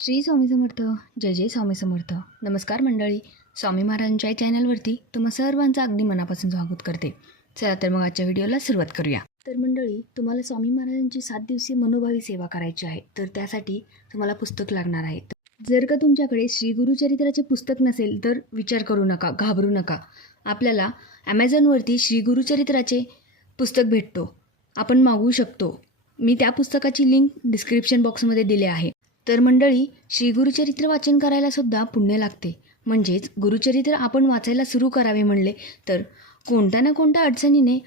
श्री स्वामी समर्थ. जय जय स्वामी समर्थ. नमस्कार मंडळी. स्वामी महाराजांच्या चॅनलवरती तुम्हा सर्वांचं अगदी मनापासून स्वागत करते. चला तर मग आजच्या व्हिडिओला सुरुवात करूया. तर मंडळी, तुम्हाला स्वामी महाराजांची 7 दिवसीय मनोभावी सेवा करायची आहे, तर त्यासाठी तुम्हाला पुस्तक लागणार आहे. जर का तुमच्याकडे श्री गुरुचरित्राचे पुस्तक नसेल तर विचार करू नका, घाबरू नका. आपल्याला ॲमेझॉनवरती श्री गुरुचरित्राचे पुस्तक भेटतो, आपण मागवू शकतो. मी त्या पुस्तकाची लिंक डिस्क्रिप्शन बॉक्समध्ये दिली आहे. तर मंडळी, श्री गुरुचरित्र वाचन करायला सुद्धा पुण्य लागते. म्हणजेच गुरुचरित्र आपण वाचायला सुरू करावे म्हणले तर कोणत्या ना कोणत्या अडचणीने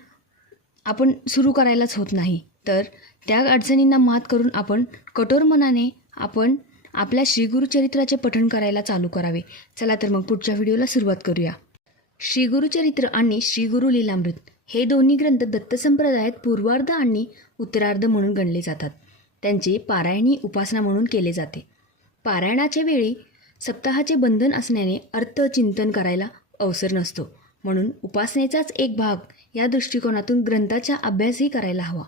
आपण सुरू करायलाच होत नाही. तर त्या अडचणींना मात करून आपण कठोर मनाने आपण आपल्या श्री गुरुचरित्राचे पठण करायला चालू करावे. चला तर मग पुढच्या व्हिडिओला सुरुवात करूया. श्री गुरुचरित्र आणि श्री गुरु लीलामृत हे दोन्ही ग्रंथ दत्त संप्रदायात पूर्वार्ध आणि उत्तरार्ध म्हणून गणले जातात. त्यांचे पारायणी उपासना म्हणून केले जाते. पारायणाच्या वेळी सप्ताहाचे बंधन असण्याने अर्थ चिंतन करायला अवसर नसतो, म्हणून उपासनेचाच एक भाग या दृष्टिकोनातून ग्रंथाचा अभ्यासही करायला हवा.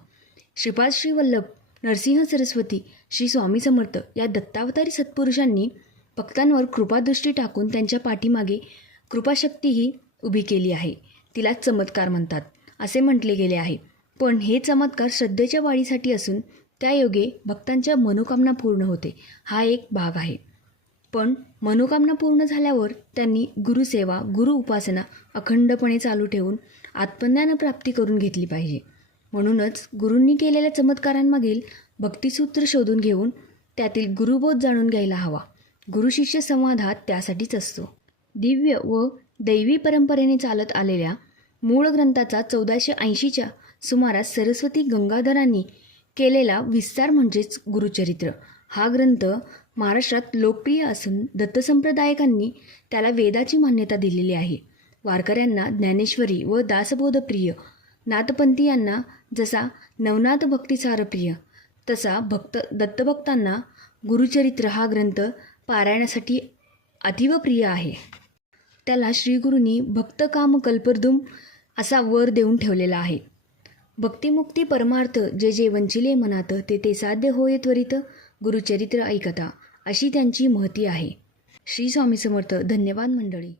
श्रीपाद श्री वल्लभ नरसिंह सरस्वती श्री स्वामी समर्थ या दत्तावतारी सत्पुरुषांनी भक्तांवर कृपादृष्टी टाकून त्यांच्या पाठीमागे कृपाशक्तीही उभी केली आहे. तिला चमत्कार म्हणतात असे म्हटले गेले आहे. पण हे चमत्कार श्रद्धेच्या वाढीसाठी असून त्यायोगे भक्तांच्या मनोकामना पूर्ण होते, हा एक भाग आहे. पण मनोकामना पूर्ण झाल्यावर त्यांनी गुरुसेवा, गुरु उपासना अखंडपणे चालू ठेवून आत्मज्ञान प्राप्ती करून घेतली पाहिजे. म्हणूनच गुरूंनी केलेल्या चमत्कारांमागील भक्तिसूत्र शोधून घेऊन त्यातील गुरुबोध जाणून घ्यायला हवा. गुरुशिष्य संवाद हा त्यासाठीच असतो. दिव्य व दैवी परंपरेने चालत आलेल्या मूळ ग्रंथाचा 1480च्या सुमारास सरस्वती गंगाधरांनी केलेला विस्तार म्हणजेच गुरुचरित्र. हा ग्रंथ महाराष्ट्रात लोकप्रिय असून दत्त संप्रदायिकांनी त्याला वेदाची मान्यता दिलेली आहे. वारकऱ्यांना ज्ञानेश्वरी व दासबोधप्रिय, नाथपंथीयांना जसा नवनाथ भक्तिसारप्रिय, तसा दत्तभक्तांना गुरुचरित्र हा ग्रंथ पारायणासाठी अतीव प्रिय आहे. त्याला श्रीगुरूंनी भक्तकाम कल्पद्रुम असा वर देऊन ठेवलेला आहे. भक्तिमुक्ती परमार्थ जे जे वंचिले मनात, ते साध्य होय त्वरित, गुरुचरित्र ऐकता, अशी त्यांची महती आहे. श्री स्वामी समर्थ. धन्यवाद मंडळी.